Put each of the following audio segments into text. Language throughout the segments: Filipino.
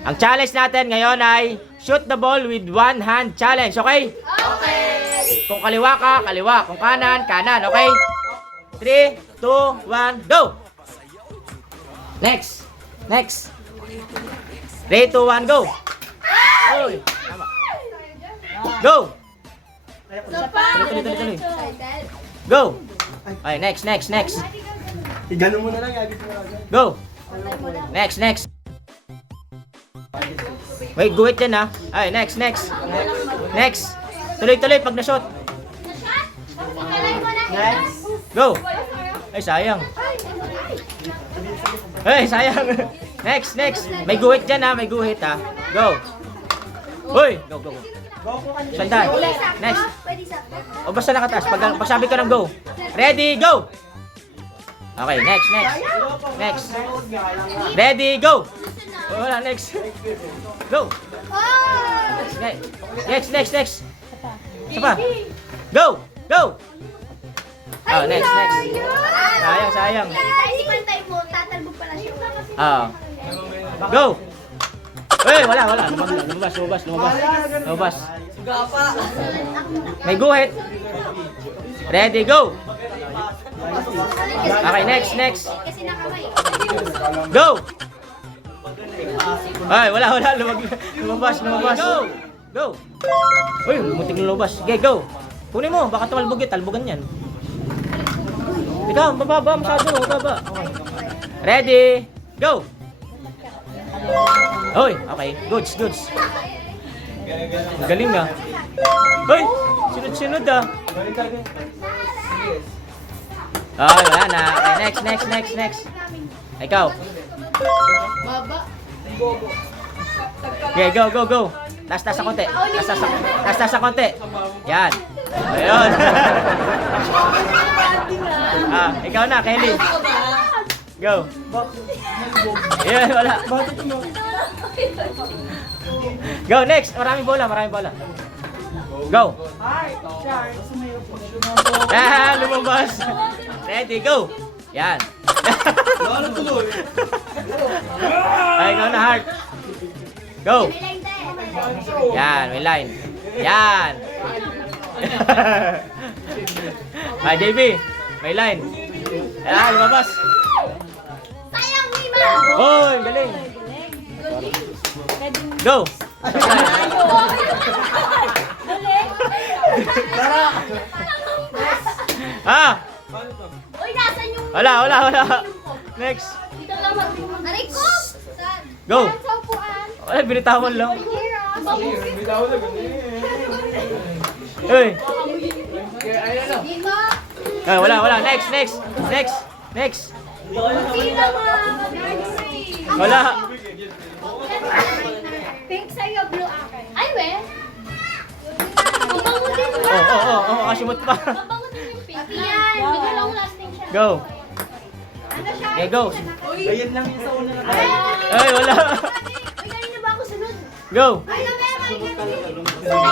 Ang challenge natin ngayon ay shoot the ball with one hand challenge, okay? Okay! Kung kaliwa ka, kaliwa. Kung kanan, kanan, okay? 3, 2, 1, go! Next. Next. 3, 2, 1, go! Oy, tama. Go! Tuloy. Go! Okay, next. Igano mo na lang, agad mo na lang. Go! Next. Wait, guhit yan ha. Ay, next. Tuloy pag na-shot. Go! Ay, sayang. Next. May guhit dyan ha, may guhit ha. Go! Uy! Go. Sandal. Next. O basta nakataas. Pag sabi ko ng go. Ready, go! Okay, next. Ready, go! Wala, next. Go! Next. Isa pa. Go! Oh, next. Sayang. Go! Eh, wala. Lumabas. May guhit. Ready, go! Okay, next. Go! Ay, wala. Lumabas. Go! Uy, muntik na lumabas. Sige, go! Kunin mo, baka tumalbog yun. Talbogan yan. Ikaw, mababa masyado. Mababa. Ready, go! Uy, okay. Goods. Galing ah. Uy, sunod ah. Ay, wala na. Okay, next. Ikaw. Okay, go. Taas sa konti. Taas sa konti. Yan. Ayun. Ikaw na, Kelly. Go. Yan, wala. Go, next. Maraming bola. Go. Lumabas. Ready, go. Yan. Ay, ikaw na, Heart. Go. Yan, may line. Yan. Ay, JB. May line. Yan, lumabas. Sayang, Mima! Hoy, galing. Go. Uy, nasan yung... Wala. Next. Dito lang Aray ko! Saan? Go. Sa upuan. Wala, binitawan lang. Bitaw na ganun. Hey. Dito. Ay, wala. Next. Sino mo? Wala. Pink sa'yo, blue akin. Ay, we? Mabangutin mo. Oo, kasimot pa. Mabangutin yung pink. Yan, medyo long lasting siya. Go. Ano siya? Okay, go. Ayan lang yung sa una na tayo. Ay, wala. Uy, kanina ba ako sunod? Go. Ay,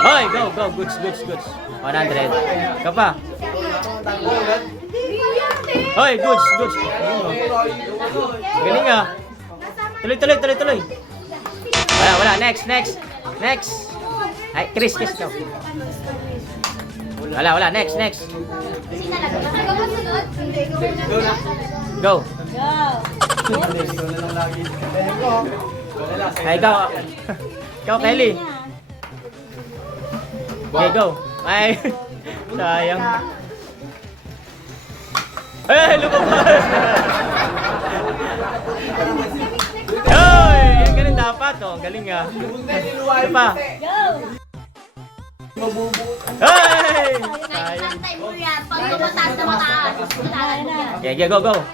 Hoy, go. Goods. 100. Ka pa. Hoy, goods. Galing ah. Tuloy. Wala. Next. Ay, Chris daw. Wala. Next. Go. Ay, ikaw. Ikaw, Kelly. Okay, go. Ay, sayang. Ay, lumabas. Ay, yung ganun dapat. Oh, ang galing ah. Ano pa? Ay! Sayang. Antay mo yan. Pag tumataas na mataas. Okay, go. Lumabas.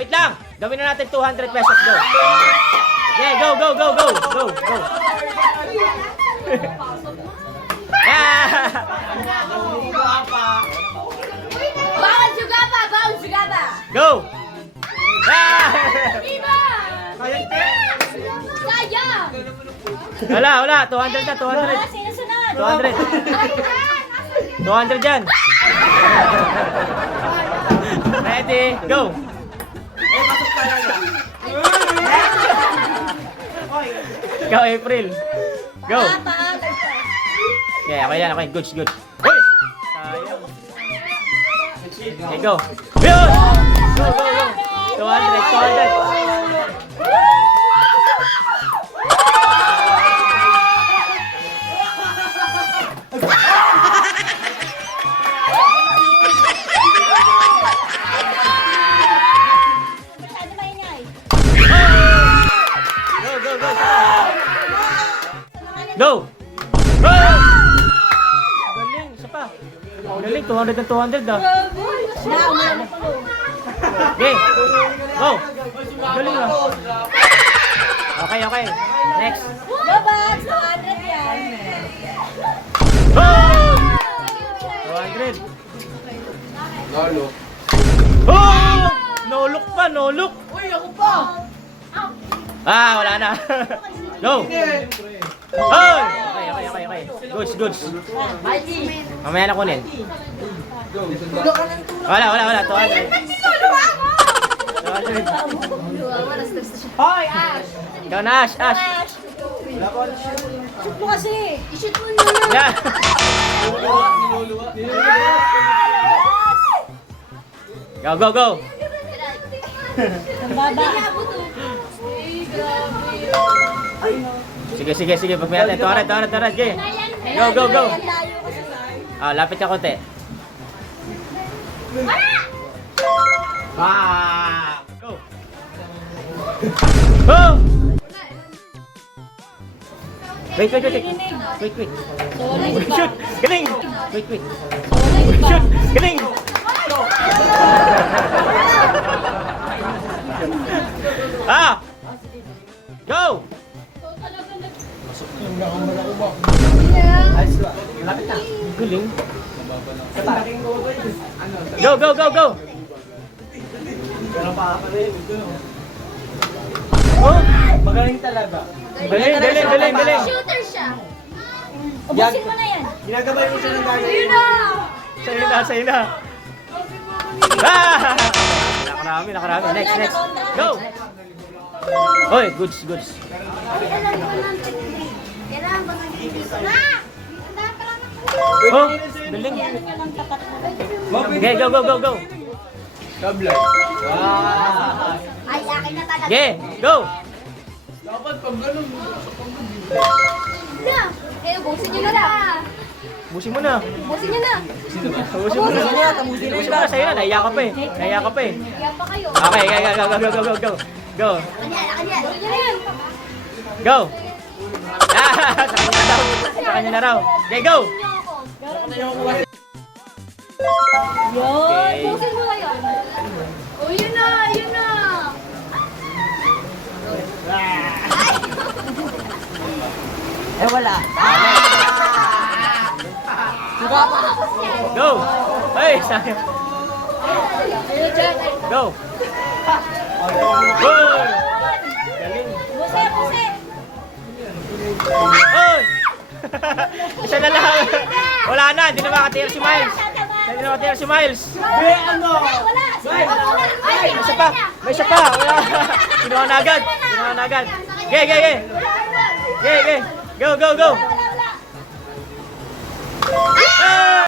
Wait lang. Gawin na natin 200 pesos. Go. Okay, go. Bawal juga pa. Go! Viva! Sayang! Wala. 200 na, 200. Sino sunod? 200. 200 dyan. Ready, go! Ikaw, April. Go. Okay, ako yan. Okay, goods, goods. Uy! Sayang. Okay, go. Yun! Go, go, go. 200, 200. Masyado maingay. Go, go, go. Go! Go! Galing, isa pa. Galing, 200 and 200 ah. Okay, go! Galing ah. Okay, okay. Next. Go back! 200 yan. Go! 200. Lalo. Oh! No look pa, no look. Uy, ako pa! Ah, wala na. Go! Oh! Okay, okay, okay, okay. Goods, goods. Mamaya na kunin. Wala, wala, wala. 200. 200. Hoy, Ash! Ikaw na, Ash, Ash. Shoot mo kasi! I-shoot mo na! Yeah. Go, go, go. Ang baba! Sige, sige, sige. Pag may natin. 200, 200, 200. Okay. Go, go, go. Ah, lapit ka konti. Ah! Go. Go! Wait, wait, wait, wait. Wait, wait. Shoot! Galing! Wait, wait. Shoot! Galing! Ah! Go! Malapit na. Galing. Go, go, go, go! Pero pa rin. Oh! Magaling talaga. Galing, galing, galing, galing. Shooter siya! Ubusin mo na yan! Ginagabay mo siya ng gaya. Ayun na! Sa'yo na, sa'yo na. Ah! Nakarami, nakarami. Next, next. Go! Oy, goods, goods. Ay, alam ko ng technique. Kailangan ba nag-iisip na? Oh, galing. Okay, go, go, go, go. Double. Wow. Ay, akin na talaga. Okay, go. Dapat pag ganun. Na! Eh, ubusin nyo na lang. Busin mo na. Ubusin nyo na. Busin mo na. Busin mo na. Sa'yo na, naiya ka pa eh. Naiya ka pa eh. Kaya pa kayo. Okay, go, go, go, go, go, go, go. Go. Kanyan, kanyan. Kanyan na yan. Go. Ah, sa kanya na raw. Sa kanya na raw. Okay, go. Okay. Ubusin mo kayo. Oh, yun na, yun na. Eh wala. Go. Hey, sayang. Go. Good. Galing. Buse, buse. Oy! Isa na lang. Wala na, hindi na makatira si Miles. Hindi na makatira si Miles. Ano? Wala. Ay, May isa pa. May isa pa. Wala. Kinuha na agad. Kinuha na agad. Ge, ge, ge. Ge, ge. Go, go, go. Wala. Ah!